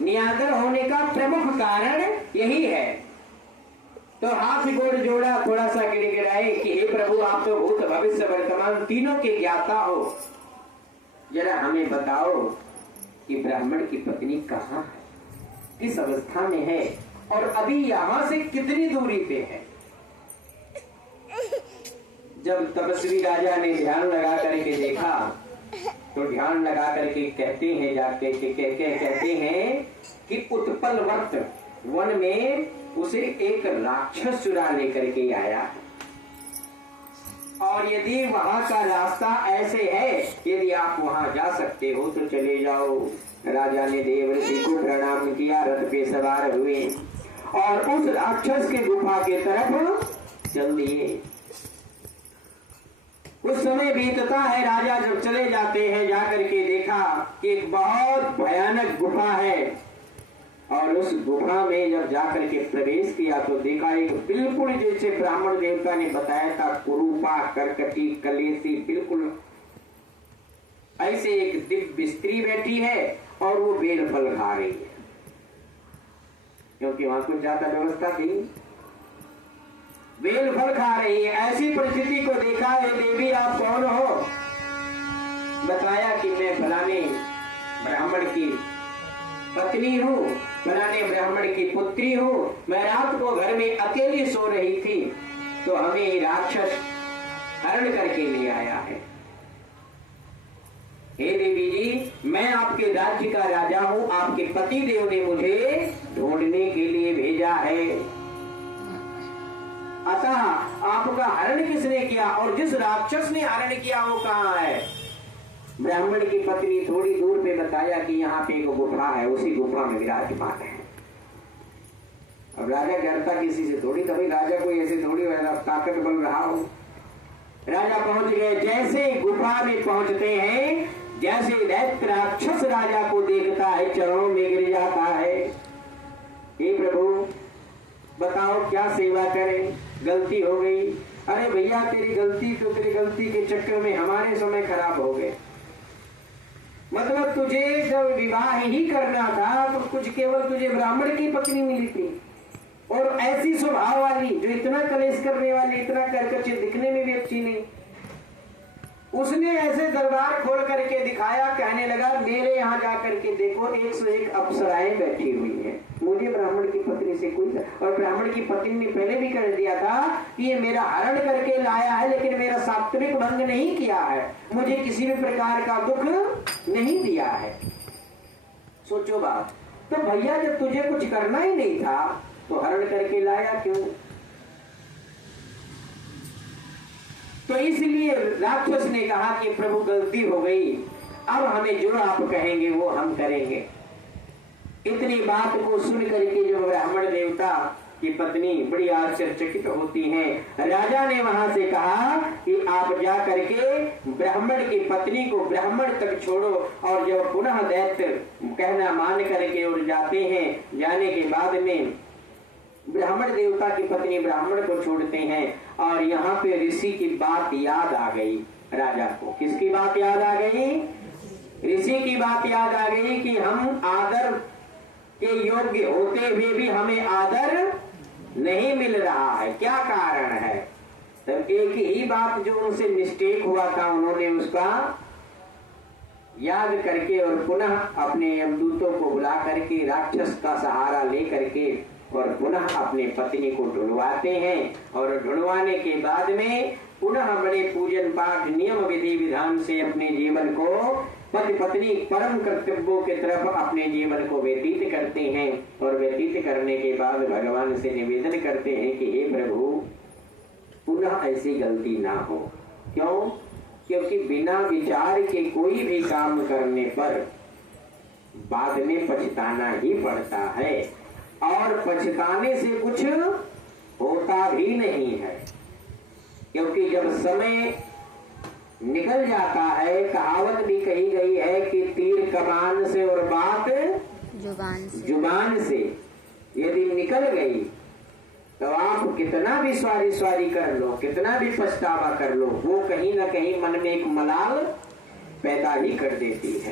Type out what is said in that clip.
निरादर होने का प्रमुख कारण यही है। तो हाथ गोड़ जोड़ा, थोड़ा सा गिड़गिड़ाए कि हे प्रभु, आप तो भूत भविष्य वर्तमान तीनों के ज्ञाता हो, जरा हमें बताओ कि ब्राह्मण की पत्नी कहाँ है, किस अवस्था में है और अभी यहां से कितनी दूरी पे है। जब तपस्वी राजा ने ध्यान लगा करके देखा तो ध्यान लगा करके कहते हैं, जाके कहते हैं कि उत्पलवर्त वन में उसे एक राक्षस चुरा लेकर के आया है, और यदि वहां का रास्ता ऐसे है, यदि आप वहां जा सकते हो तो चले जाओ। राजा ने देवर्षि को प्रणाम किया, रथ पे सवार हुए और उस राक्षस के गुफा के तरफ चल दिए। कुछ समय बीतता है, राजा जब चले जाते हैं, जाकर के देखा कि एक बहुत भयानक गुफा है, और उस गुफा में जब जाकर के प्रवेश किया तो देखा एक बिल्कुल जैसे ब्राह्मण देवता ने बताया था, कुरूपा कर्कटी कलेसी, बिल्कुल ऐसे एक दिव्य स्त्री बैठी है और वो बेल फल खा रही है, क्योंकि वहां कुछ ज्यादा व्यवस्था थी। बेल फल खा रही है। ऐसी परिस्थिति को देखा, है देवी आप कौन हो? बताया कि मैं फलाने ब्राह्मण की पत्नी हूँ, फलाने ब्राह्मण की पुत्री हूँ। मैं रात को घर में अकेली सो रही थी तो हमें राक्षस हरण करके ले आया है। हे देवी जी, मैं आपके राज्य का राजा हूँ, आपके पति देव ने मुझे ढूंढने के लिए भेजा है। अतः आपका हरण किसने किया और जिस राक्षस ने हरण किया वो कहाँ है? ब्राह्मण की पत्नी थोड़ी दूर पे बताया कि यहाँ पे एक गुफा है, उसी गुफा में विराजमान है। अब राजा डरता किसी से थोड़ी, कभी राजा कोई ऐसे थोड़ी ताकत बन रहा हो। राजा पहुंच गए। जैसे गुफा में पहुंचते हैं, जैसे दैत्य राक्षस राजा को देखता है, चरणों में गिर जाता है। हे प्रभु, बताओ क्या सेवा करें, गलती हो गई। अरे भैया, तेरी गलती के चक्कर में हमारे समय खराब हो गए। मतलब तुझे जब विवाह ही करना था तो कुछ केवल तुझे ब्राह्मण की पत्नी मिली थी, और ऐसी स्वभाव वाली जो इतना कलेश करने वाली, इतना करकचे, दिखने में भी अच्छी नहीं। उसने ऐसे दरबार खोल करके दिखाया, कहने लगा मेरे यहाँ जा करके देखो 101 अप्सराएं बैठी हुई हैं, मुझे ब्राह्मण की पत्नी से कोई। और ब्राह्मण की पत्नी ने पहले भी कह दिया था कि ये मेरा हरण करके लाया है, लेकिन मेरा सात्विक भंग नहीं किया है, मुझे किसी भी प्रकार का दुख नहीं दिया है। सोचो बात। तो भैया, जब तुझे कुछ करना ही नहीं था तो हरण करके लाया क्यों? तो इसलिए राक्षस ने कहा कि प्रभु गलती हो गई, अब हमें जो आप कहेंगे वो हम करेंगे। इतनी बात को सुन करके जो ब्राह्मण देवता की पत्नी बड़ी आश्चर्यचकित होती हैं। राजा ने वहां से कहा कि आप जा करके ब्राह्मण की पत्नी को ब्राह्मण तक छोड़ो, और जब पुनः दैत्य कहना मान करके उड़ जाते हैं, जाने के बाद में ब्राह्मण देवता की पत्नी ब्राह्मण को छोड़ते हैं। और यहाँ पे ऋषि की बात याद आ गई राजा को। किसकी बात याद आ गई? ऋषि की बात याद आ गई कि हम आदर के योग्य होते हुए भी हमें आदर नहीं मिल रहा है, क्या कारण है? तब एक ही बात जो उनसे मिस्टेक हुआ था, उन्होंने उसका याद करके और पुनः अपने यमदूतों को बुला करके राक्षस का सहारा ले करके और पुनः अपने पत्नी को ढूंढवाते हैं। और ढूंढवाने के बाद में पुनः बड़े पूजन पाठ नियम विधि विधान से अपने जीवन को पति पत्नी परम कर्तव्यों के तरफ अपने जीवन को व्यतीत करते हैं। और व्यतीत करने के बाद भगवान से निवेदन करते हैं कि हे प्रभु, पुनः ऐसी गलती ना हो। क्यों? क्योंकि बिना विचार के कोई भी काम करने पर बाद में पछताना ही पड़ता है, और पछताने से कुछ होता भी नहीं है। क्योंकि जब समय निकल जाता है, कहावत भी कही गई है कि तीर कमान से और बात जुबान से यदि निकल गई तो आप कितना भी स्वारी कर लो, कितना भी पछतावा कर लो, वो कहीं ना कहीं मन में एक मलाल पैदा ही कर देती है।